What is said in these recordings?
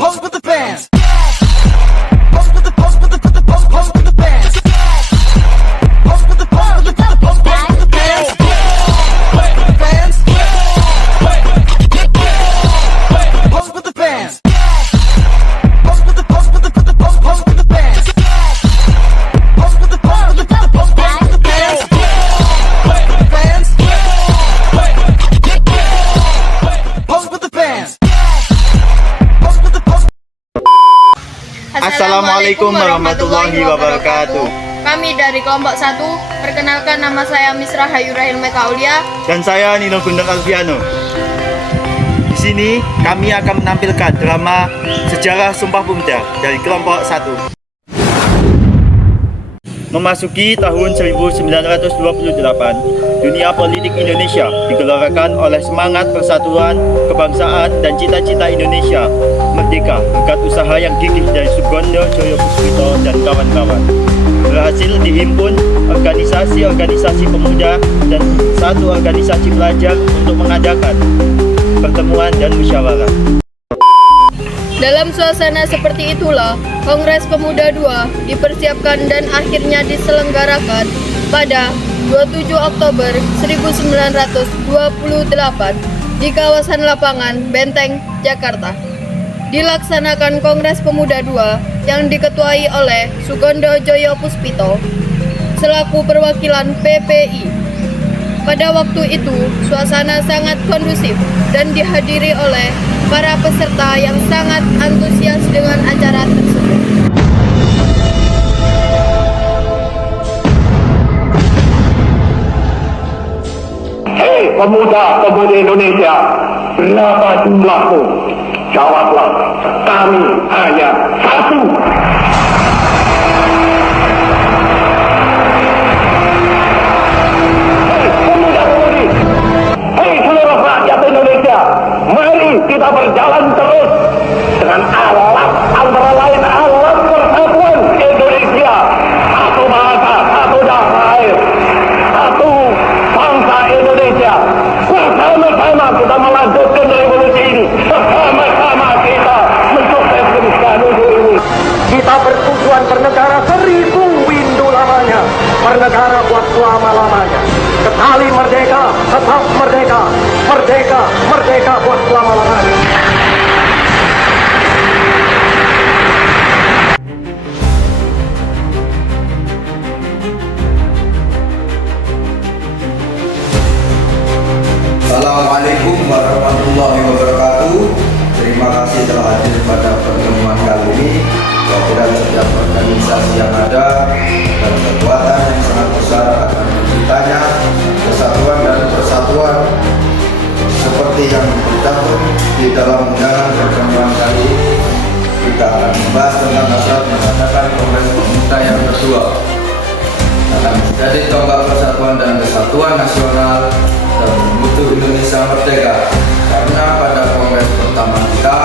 Pose with the bands. Pose with the pose with the pose with the bands. Pose with the pose with the pose with the bands. Pose with the bands. Pose with the bands. Pose with the pose with the pose with the bands. Pose with the pose with the pose with the bands. Pose with the bands. Pose with the bands. Assalamualaikum warahmatullahi wabarakatuh. Kami dari kelompok 1, perkenalkan nama saya Misra Hayura Hilmeta Aulia. Dan saya Nino Gundeng Alfiano. Di sini kami akan menampilkan drama Sejarah Sumpah Pemuda dari kelompok 1. Memasuki tahun 1928, dunia politik Indonesia digelarakan oleh semangat persatuan, kebangsaan, dan cita-cita Indonesia merdeka berkat usaha yang gigih dari Sugondo Joyo Puspito dan kawan-kawan. Berhasil dihimpun organisasi-organisasi pemuda dan satu organisasi pelajar untuk mengadakan pertemuan dan musyawarah. Dalam suasana seperti itulah, Kongres Pemuda II dipersiapkan dan akhirnya diselenggarakan pada 27 Oktober 1928 di kawasan lapangan Benteng, Jakarta. Dilaksanakan Kongres Pemuda II yang diketuai oleh Sugondo Joyo Puspito selaku perwakilan PPI. Pada waktu itu, suasana sangat kondusif dan dihadiri oleh para peserta yang sangat antusias dengan acara tersebut. Hei pemuda-pemudi Indonesia, berapa jumlahmu? Jawablah, kami hanya satu. Hei pemuda-pemudi, hei seluruh rakyat Indonesia, mari kita berjalan terus dengan alat antara lain alat persatuan Indonesia, satu bahasa, satu darah air, satu bangsa Indonesia. Bersama-sama kita melanjutkan revolusi ini. Bersama-sama kita mensukseskan ini. Kita bertujuan bernegara 1000 windu lamanya. Bernegara buat selama-lamanya. Sekali merdeka, tetap merdeka. Merdeka, merdeka buat selama-lamanya. Assalamualaikum warahmatullahi wabarakatuh. Terima kasih telah hadir pada pertemuan kali ini. Wakilan setiap organisasi yang ada dan kekuatan yang sangat besar akan mencintanya kesatuan dan persatuan seperti yang tercantum di dalam undangan pertemuan kali ini. Kita akan membahas tentang hasrat mengadakan Kongres Pemuda yang kedua akan menjadi tonggak persatuan dan kesatuan nasional dan menuju Indonesia merdeka, karena pada kongres pertama kita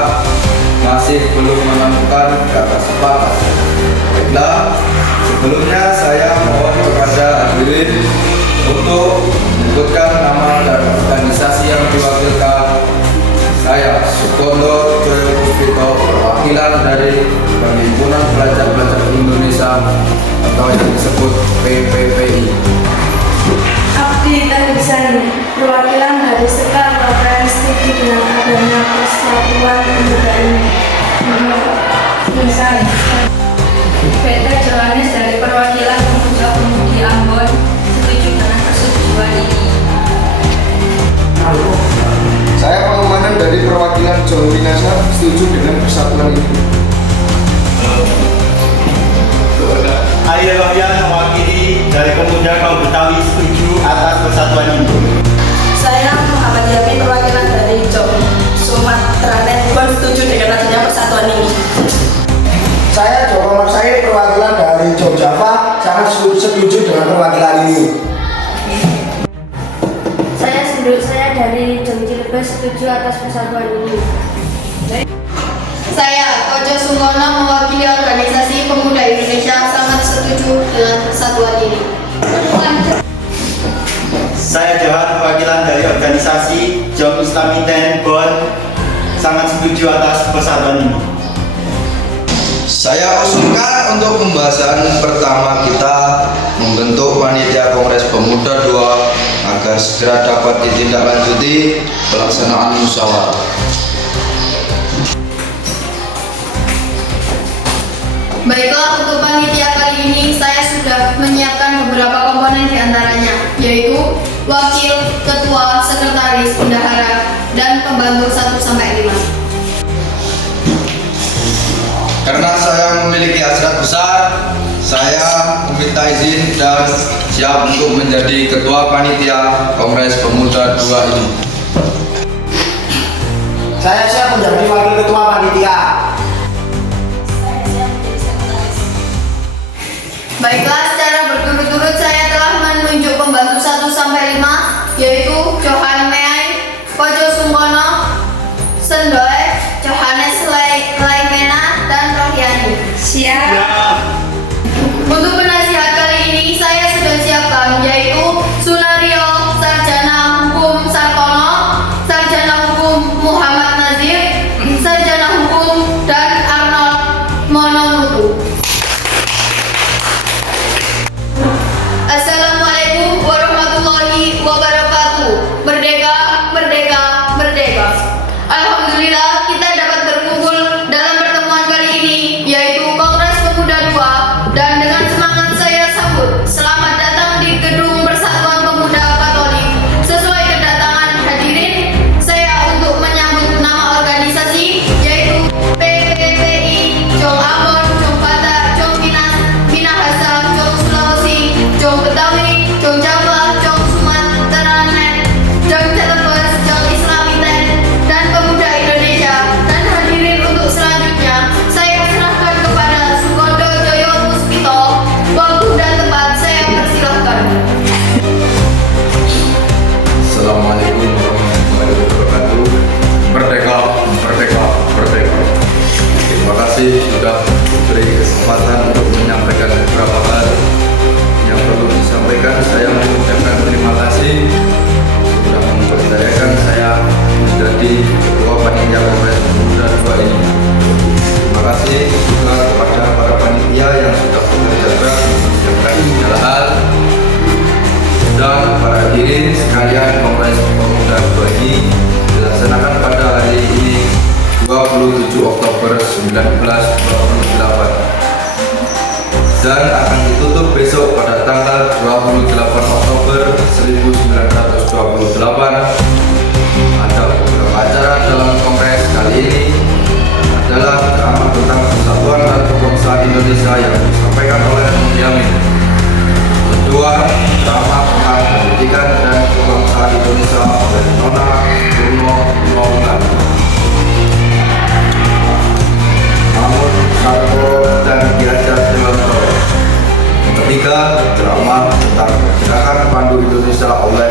masih belum menemukan kata sepakat. Baiklah, sebelumnya saya mohon kepada hadirin untuk menyebutkan nama dan organisasi yang diwakilkan. Saya Sugondo Joyo Puspito, perwakilan dari Perhimpunan Pelajar-Pelajar Indonesia atau yang disebut PPPI. Abdi Tarbisani, perwakilan dari Sekar Laporan setuju dengan adanya persatuan pemuda ini. Misalnya, Peter Johannes dari perwakilan pemuda-pemudi Ambon setuju dengan persetujuan ini. Saya Pengemanan dari perwakilan Jawa Minasa setuju dengan persatuan ini. Ayo Rohyan mewakili dari pemuda kaum Betawi setuju atas persatuan ini. Saya Muhammad Yamin, perwakilan dari Jawa Sumatera Netbon setuju dengan adanya persatuan ini. Saya Joko Marsai, perwakilan dari Jawa Java sangat setuju dengan perwakilan ini. Saya dari Jawa Cirebon setuju atas persatuan ini. Saya Kojo Sungkono mewakili organisasi Pemuda Indonesia sangat setuju dengan persatuan ini. Saya Johan, perwakilan dari organisasi Jom Islami Ten Bon, sangat setuju atas persatuan ini. Saya usulkan untuk pembahasan pertama kita membentuk panitia Kongres Pemuda 2 agar segera dapat ditindaklanjuti pelaksanaan musyawarah. Baiklah, untuk panitia kali ini saya sudah menyiapkan beberapa komponen diantaranya, yaitu wakil, ketua, sekretaris, bendahara, dan pembantu 1-5. Karena saya memiliki hasrat besar, saya meminta izin dan siap untuk menjadi ketua panitia Kongres Pemuda 2 ini. Saya siap menjadi wakil ketua panitia. Baiklah, secara berturut-turut saya telah menunjuk pembantu 1-5, yaitu Johan Meai, Kojo Sungkono, Sendoe, Johannes Laimena, dan Rohyani. Siap. Untuk penasihat kali ini saya sudah siapkan, yaitu Sunario, Sarjana Hukum Sartono, Sarjana Hukum Muhammad Nazir, Sarjana Hukum, dan Arnold Monomutu. Assalamualaikum warahmatullahi wabarakatuh. Merdeka, merdeka, merdeka. Alhamdulillah kita dapat berkumpul dalam pertemuan kali ini, yaitu Kongres Pemuda 2, dan dengan semangat saya sambut selamat datang di Gedung Persatuan Pemuda Katolik. Sesuai kedatangan hadirin, saya untuk menyambut nama organisasi, yaitu PPPI Jong Ambon, Jong Batak, Jong Minahasa, Jong Sulawesi, Jong Betawi, Jong Jawa, Jong Sumatera Net, Jong Cirebon, Jong Islamiten, dan Pemuda Indonesia. Dan hadirin untuk selanjutnya, saya serahkan kepada Sugondo Joyo Puspito. Waktu dan tempat saya persilahkan. Assalamualaikum warahmatullahi wabarakatuh. Merdeka, merdeka, merdeka. Terima kasih sudah diberi kesempatan untuk menyampaikan beberapa hal yang perlu disampaikan. Saya mengucapkan terima kasih sudah mempercayakan saya menjadi ketua panitia Kongres Pemuda 2 ini. Terima kasih juga kepada para panitia yang sudah bekerja keras menyiapkan segala hal. Dan para hadirin sekalian, Kongres Pemuda 2 ini dilaksanakan pada hari ini 27 Oktober 1928 dan akan ditutup besok pada tanggal 28 Oktober 1928. Ada beberapa acara dalam kongres kali ini adalah ceramah tentang persatuan dan kebangsaan Indonesia yang disampaikan oleh Yamin. Kedua, ceramah tentang pendidikan dan kebangsaan Indonesia oleh Nona Bruno Nongan. Mahmud Sarko dan Giajar Dewanto. Ketiga, ceramah tentang pergerakan Pandu Indonesia oleh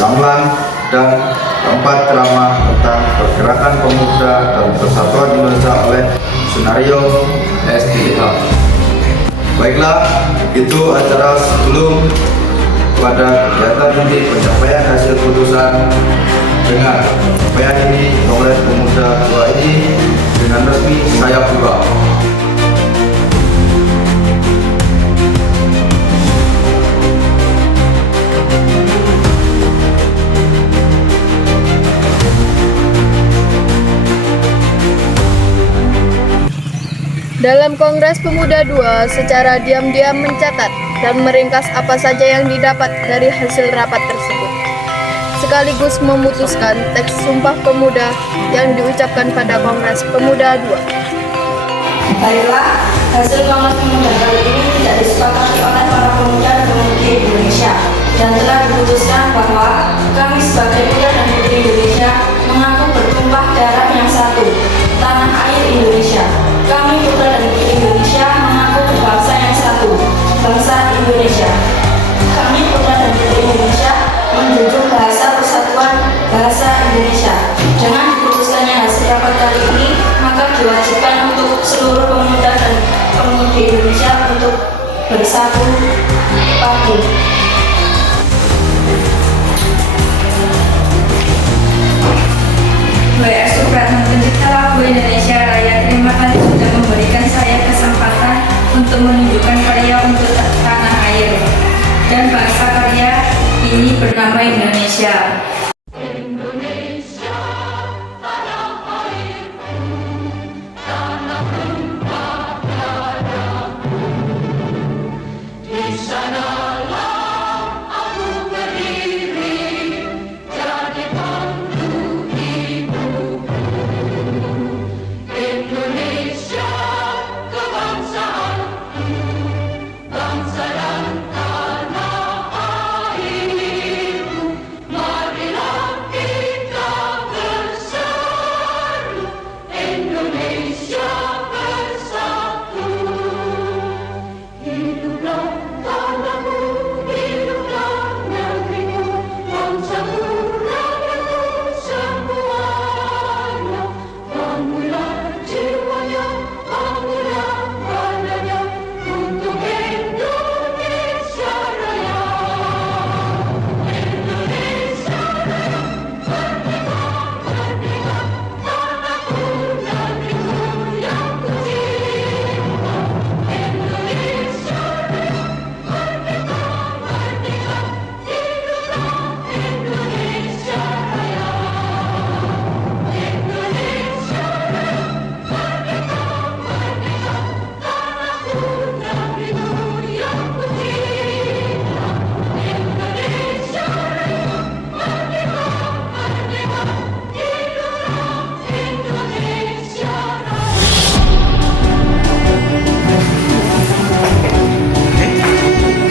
Ramlan. Dan keempat, ceramah tentang pergerakan pemuda dan persatuan Indonesia oleh Sunario SDA. Baiklah, itu acara sebelum pada kegiatan inti pencapaian hasil putusan. Dengan pencapaian ini, Kongres Pemuda 2 ini dengan resmi saya buka. Dalam Kongres Pemuda 2 secara diam-diam mencatat dan meringkas apa saja yang didapat dari hasil rapat tersebut, sekaligus memutuskan teks Sumpah Pemuda yang diucapkan pada Kongres Pemuda 2. Baiklah, hasil Kongres Pemuda kali ini tidak disepakati oleh para pemuda dan pemudi Indonesia dan telah diputuskan bahwa kami sebagai pemuda dan pemudi Indonesia mengaku bertumpah darah yang satu, tanah air Indonesia. Kami putra dan putri Indonesia mengaku berbangsa yang satu, bangsa Indonesia. Kami putra dan putri Indonesia menjunjung bahasa persatuan bahasa Indonesia. Dengan diputuskannya hasil rapat kali ini, maka diwajibkan untuk seluruh pemuda dan pemudi Indonesia untuk bersatu padu. WS Supratman Pencipta Lagu Indonesia Raya, terima kasih sudah memberikan bernama Indonesia.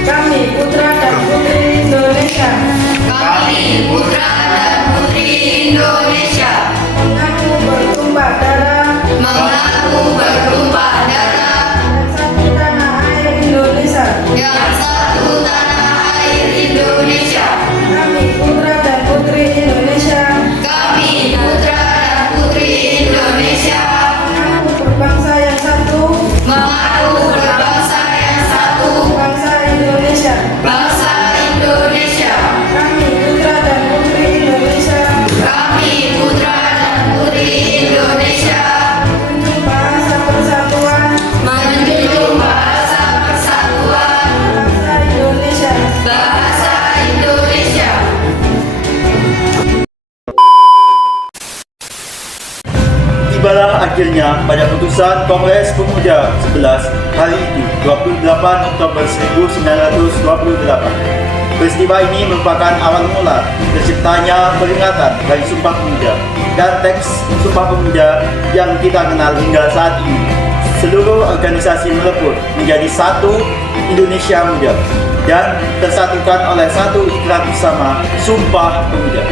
Kami putra dan putri Indonesia. Kami putra dan putri Indonesia Mengaku bertumpah darah mengaku bertumpah darah dan satu tanah air Indonesia. yang satu tanah air Indonesia. Kami putra dan putri Indonesia. Kami putra dan putri Indonesia Mengaku berbangsa yang satu, mengaku berbangsa yang satu, bangsa Indonesia. bangsa Indonesia. Kami putra dan putri Indonesia. Kami putra dan putri Indonesia Menjunjung bahasa persatuan menjunjung bahasa persatuan bangsa Indonesia. bahasa Indonesia. Tibalah akhirnya pada putusan Kongres Pemuda 11 hari itu 28 Oktober 1928. Peristiwa ini merupakan awal mula terciptanya peringatan Hari Sumpah Pemuda dan teks Sumpah Pemuda yang kita kenal hingga saat ini. Seluruh organisasi melebur menjadi satu Indonesia Muda dan tersatukan oleh satu ikrar bersama Sumpah Pemuda.